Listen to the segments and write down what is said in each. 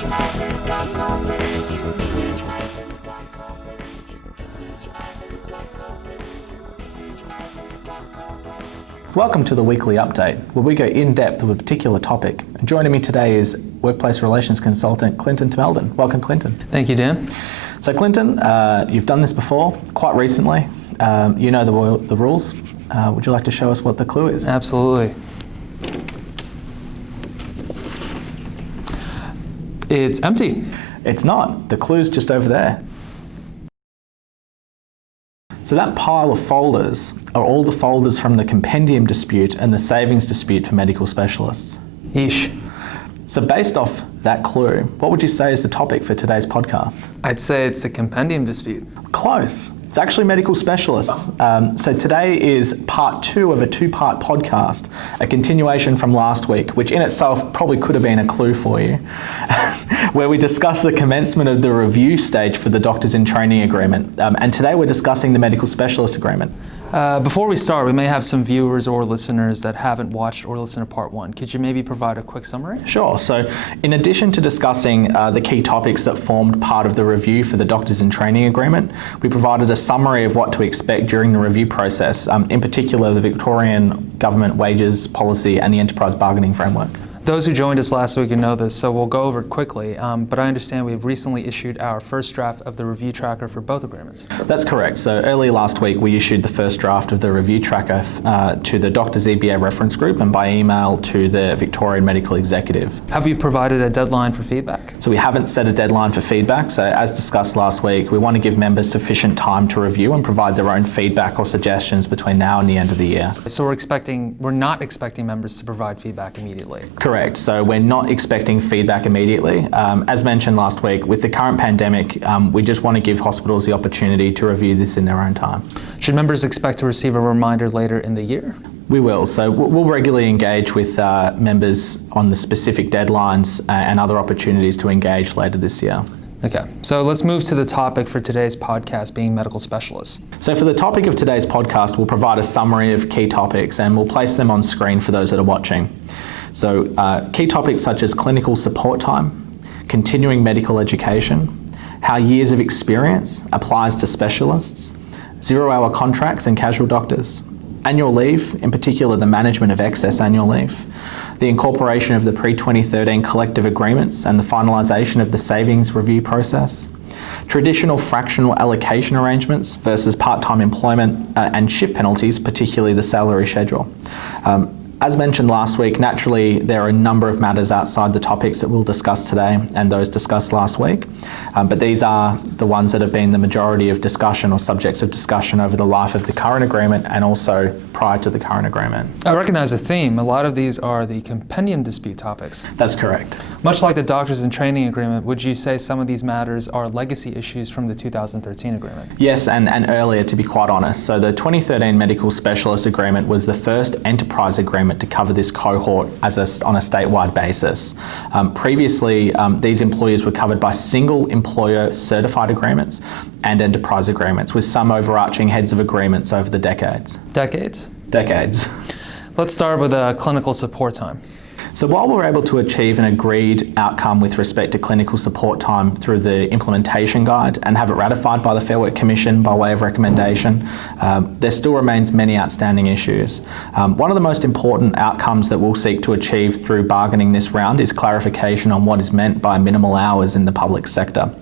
Welcome to the weekly update, where we go in depth with a particular topic. And joining me today is Workplace Relations Consultant Clinton Tomeldan. Welcome, Clinton. Thank you, Dan. So, Clinton, you've done this before, quite recently. You know the rules. Would you like to show us what the clue is? Absolutely. It's empty. It's not. The clue's just over there. So that pile of folders are all the folders from the compendium dispute and the savings dispute for medical specialists. Yeesh. So based off that clue, what would you say is the topic for today's podcast? I'd say it's the compendium dispute. Close. It's actually medical specialists. So today is part 2 of a 2-part podcast, a continuation from last week, which in itself probably could have been a clue for you, where we discuss the commencement of the review stage for the Doctors in Training Agreement. And today we're discussing the Medical Specialist Agreement. Before we start, we may have some viewers or listeners that haven't watched or listened to part 1. Could you maybe provide a quick summary? Sure. So in addition to discussing the key topics that formed part of the review for the Doctors in Training Agreement, we provided a summary of what to expect during the review process, in particular the Victorian Government Wages Policy and the Enterprise Bargaining Framework. Those who joined us last week know this, so we'll go over it quickly, but I understand we've recently issued our first draft of the review tracker for both agreements. That's correct. So early last week we issued the first draft of the review tracker to the Doctors EBA reference group and by email to the Victorian Medical Executive. Have you provided a deadline for feedback? So we haven't set a deadline for feedback, so as discussed last week, we want to give members sufficient time to review and provide their own feedback or suggestions between now and the end of the year. So we're not expecting members to provide feedback immediately? Correct. So we're not expecting feedback immediately. As mentioned last week, with the current pandemic, we just want to give hospitals the opportunity to review this in their own time. Should members expect to receive a reminder later in the year? We will. So we'll regularly engage with members on the specific deadlines and other opportunities to engage later this year. Okay, so let's move to the topic for today's podcast, being medical specialists. So for the topic of today's podcast, we'll provide a summary of key topics and we'll place them on screen for those that are watching. So key topics such as clinical support time, continuing medical education, how years of experience applies to specialists, 0-hour contracts and casual doctors, annual leave, in particular the management of excess annual leave, the incorporation of the pre-2013 collective agreements and the finalisation of the savings review process, traditional fractional allocation arrangements versus part-time employment and shift penalties, particularly the salary schedule. As mentioned last week, naturally there are a number of matters outside the topics that we'll discuss today and those discussed last week, but these are the ones that have been the majority of discussion or subjects of discussion over the life of the current agreement and also prior to the current agreement. I recognize a theme. A lot of these are the compendium dispute topics. That's correct. Much like the Doctors in Training Agreement, would you say some of these matters are legacy issues from the 2013 agreement? Yes, and earlier, to be quite honest. So the 2013 Medical Specialist Agreement was the first enterprise agreement to cover this cohort on a statewide basis. Previously, these employers were covered by single employer certified agreements and enterprise agreements with some overarching heads of agreements over the decades. Decades? Decades. Let's start with clinical support time. So while we're able to achieve an agreed outcome with respect to clinical support time through the implementation guide and have it ratified by the Fair Work Commission by way of recommendation, there still remains many outstanding issues. One of the most important outcomes that we'll seek to achieve through bargaining this round is clarification on what is meant by minimal hours in the public sector.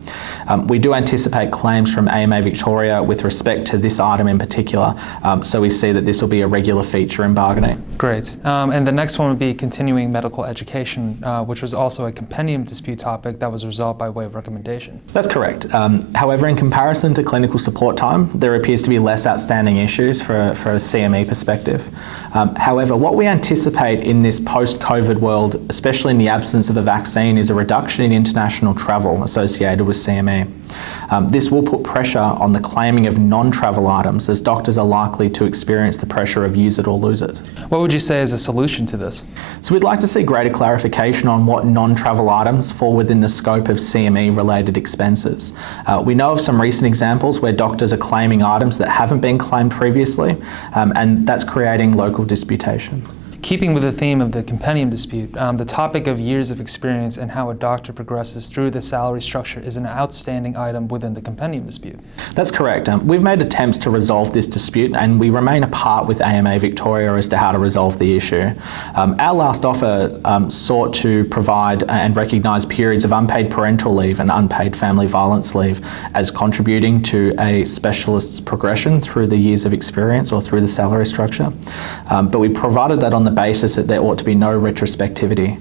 We do anticipate claims from AMA Victoria with respect to this item in particular, so we see that this will be a regular feature in bargaining. Great. And the next one would be continuing medical education, which was also a compendium dispute topic that was resolved by way of recommendation. That's correct. However, in comparison to clinical support time, there appears to be less outstanding issues for a CME perspective. However, what we anticipate in this post-COVID world, especially in the absence of a vaccine, is a reduction in international travel associated with CME. This will put pressure on the claiming of non-travel items, as doctors are likely to experience the pressure of use it or lose it. What would you say is a solution to this? So we'd like to see greater clarification on what non-travel items fall within the scope of CME-related expenses. We know of some recent examples where doctors are claiming items that haven't been claimed previously, and that's creating local disputation. Keeping with the theme of the compendium dispute, the topic of years of experience and how a doctor progresses through the salary structure is an outstanding item within the compendium dispute. That's correct. We've made attempts to resolve this dispute, and we remain apart with AMA Victoria as to how to resolve the issue. Our last offer sought to provide and recognise periods of unpaid parental leave and unpaid family violence leave as contributing to a specialist's progression through the years of experience or through the salary structure. But we provided that on the basis that there ought to be no retrospectivity.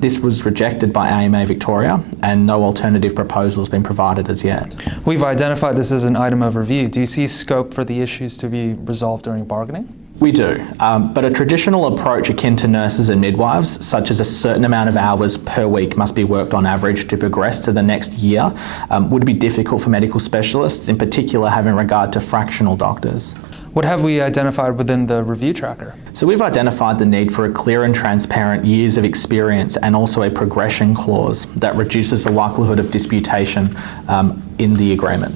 This was rejected by AMA Victoria, and no alternative proposal has been provided as yet. We've identified this as an item of review. Do you see scope for the issues to be resolved during bargaining? We do, but a traditional approach akin to nurses and midwives, such as a certain amount of hours per week must be worked on average to progress to the next year, would be difficult for medical specialists, in particular having regard to fractional doctors. What have we identified within the review tracker? So we've identified the need for a clear and transparent years of experience and also a progression clause that reduces the likelihood of disputation in the agreement.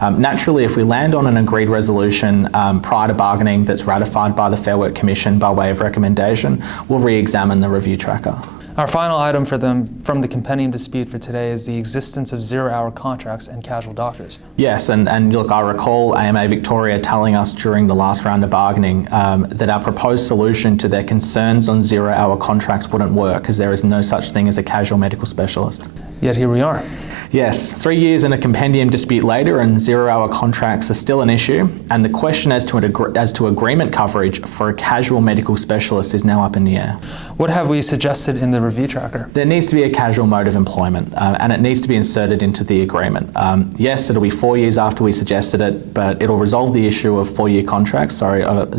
Naturally, if we land on an agreed resolution prior to bargaining that's ratified by the Fair Work Commission by way of recommendation, we'll re-examine the review tracker. Our final item from the compendium dispute for today is the existence of zero-hour contracts and casual doctors. Yes, and look, I recall AMA Victoria telling us during the last round of bargaining that our proposed solution to their concerns on zero-hour contracts wouldn't work, because there is no such thing as a casual medical specialist. Yet here we are. Yes, 3 years in a compendium dispute later and zero-hour contracts are still an issue, and the question as to agreement coverage for a casual medical specialist is now up in the air. What have we suggested in the review tracker? There needs to be a casual mode of employment, and it needs to be inserted into the agreement. Yes, it'll be 4 years after we suggested it, but it'll resolve the issue of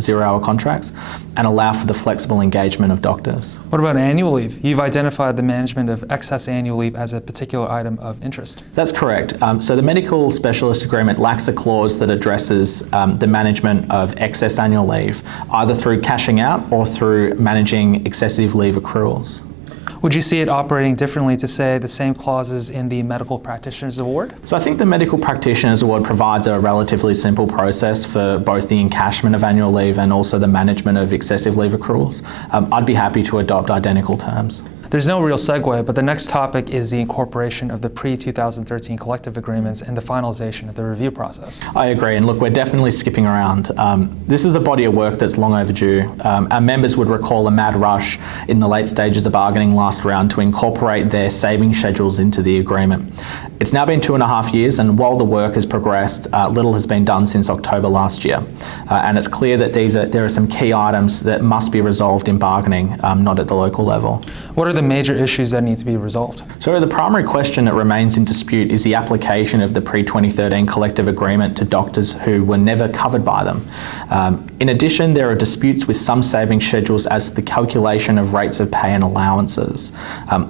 zero-hour contracts, and allow for the flexible engagement of doctors. What about annual leave? You've identified the management of excess annual leave as a particular item of interest. That's correct. So the medical specialist agreement lacks a clause that addresses the management of excess annual leave, either through cashing out or through managing excessive leave accruals. Would you see it operating differently to, say, the same clauses in the Medical Practitioners Award? So I think the Medical Practitioners Award provides a relatively simple process for both the encashment of annual leave and also the management of excessive leave accruals. I'd be happy to adopt identical terms. There's no real segue, but the next topic is the incorporation of the pre-2013 collective agreements and the finalization of the review process. I agree, and look, we're definitely skipping around. This is a body of work that's long overdue. Our members would recall a mad rush in the late stages of bargaining last round to incorporate their saving schedules into the agreement. It's now been 2.5 years, and while the work has progressed, little has been done since October last year. And it's clear that there are some key items that must be resolved in bargaining, not at the local level. What are the major issues that need to be resolved? So the primary question that remains in dispute is the application of the pre-2013 collective agreement to doctors who were never covered by them. In addition, there are disputes with some saving schedules as to the calculation of rates of pay and allowances.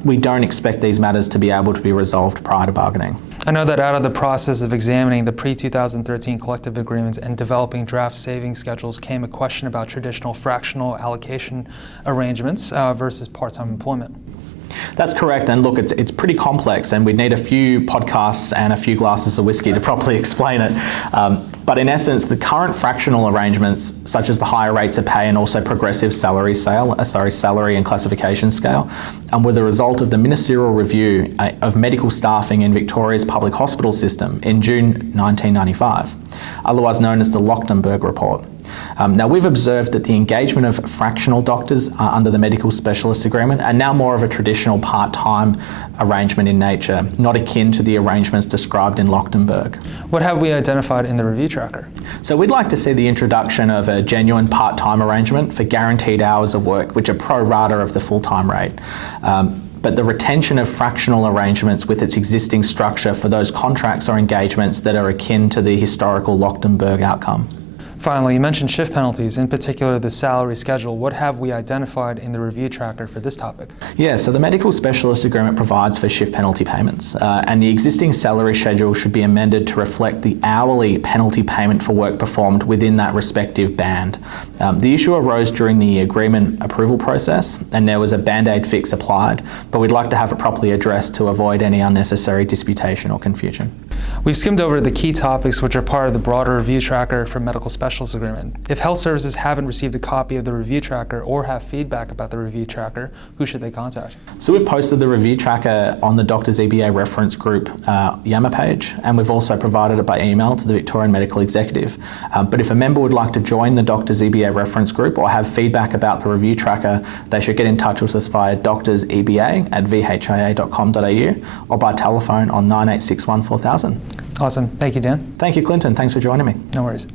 We don't expect these matters to be able to be resolved prior to bargaining. I know that out of the process of examining the pre-2013 collective agreements and developing draft saving schedules came a question about traditional fractional allocation arrangements versus part-time employment. That's correct, and look, it's pretty complex, and we'd need a few podcasts and a few glasses of whiskey to properly explain it. But in essence, the current fractional arrangements, such as the higher rates of pay and also progressive salary and classification scale, were the result of the ministerial review of medical staffing in Victoria's public hospital system in June 1995, otherwise known as the Lochtenberg Report. Now, we've observed that the engagement of fractional doctors under the medical specialist agreement are now more of a traditional part-time arrangement in nature, not akin to the arrangements described in Lochtenberg. What have we identified in the review tracker? So we'd like to see the introduction of a genuine part-time arrangement for guaranteed hours of work, which are pro rata of the full-time rate. But the retention of fractional arrangements with its existing structure for those contracts or engagements that are akin to the historical Lochtenberg outcome. Finally, you mentioned shift penalties, in particular the salary schedule. What have we identified in the review tracker for this topic? Yeah, so the medical specialist agreement provides for shift penalty payments, and the existing salary schedule should be amended to reflect the hourly penalty payment for work performed within that respective band. The issue arose during the agreement approval process, and there was a band-aid fix applied, but we'd like to have it properly addressed to avoid any unnecessary disputation or confusion. We've skimmed over the key topics which are part of the broader review tracker for medical specialist agreement. If health services haven't received a copy of the review tracker or have feedback about the review tracker, who should they contact? So we've posted the review tracker on the Doctors EBA reference group Yammer page, and we've also provided it by email to the Victorian Medical Executive. But if a member would like to join the Doctors EBA reference group or have feedback about the review tracker, they should get in touch with us via doctorseba@vhia.com.au or by telephone on 9861 4000. Awesome. Thank you, Dan. Thank you, Clinton. Thanks for joining me. No worries.